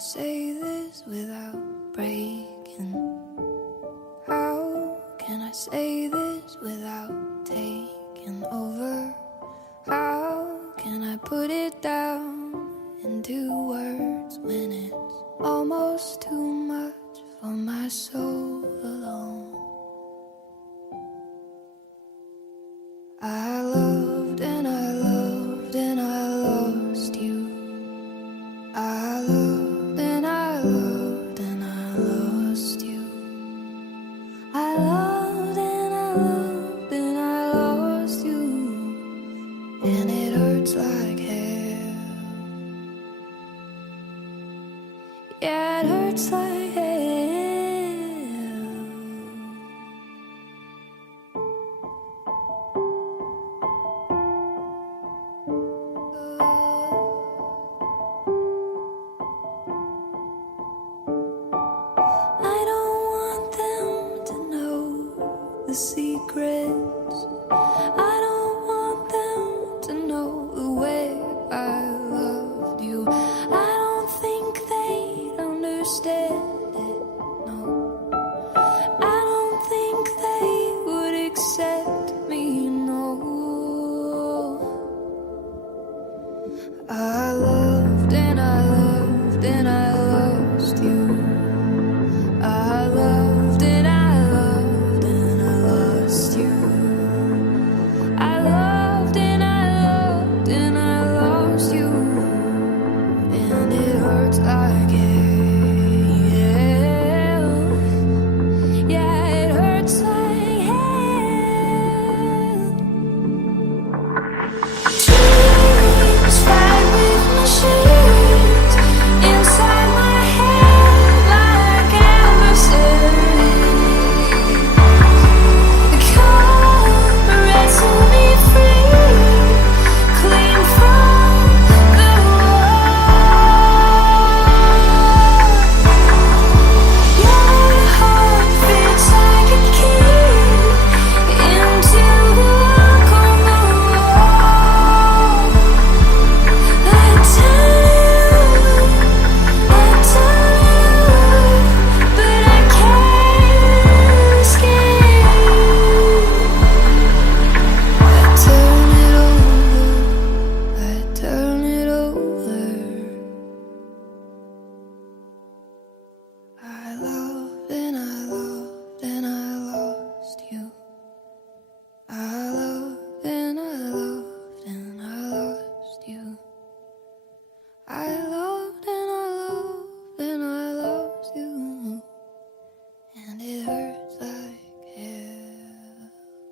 say this without breaking? How can I say this without taking over? How can I put it down into words when it's almost too much for my soul alone? I loved and I loved and I lost you. I loved and I loved and I lost you. I loved and I loved and I lost you. And it hurts like hell. Yeah, it hurts like hell. I don't want them to know the secret.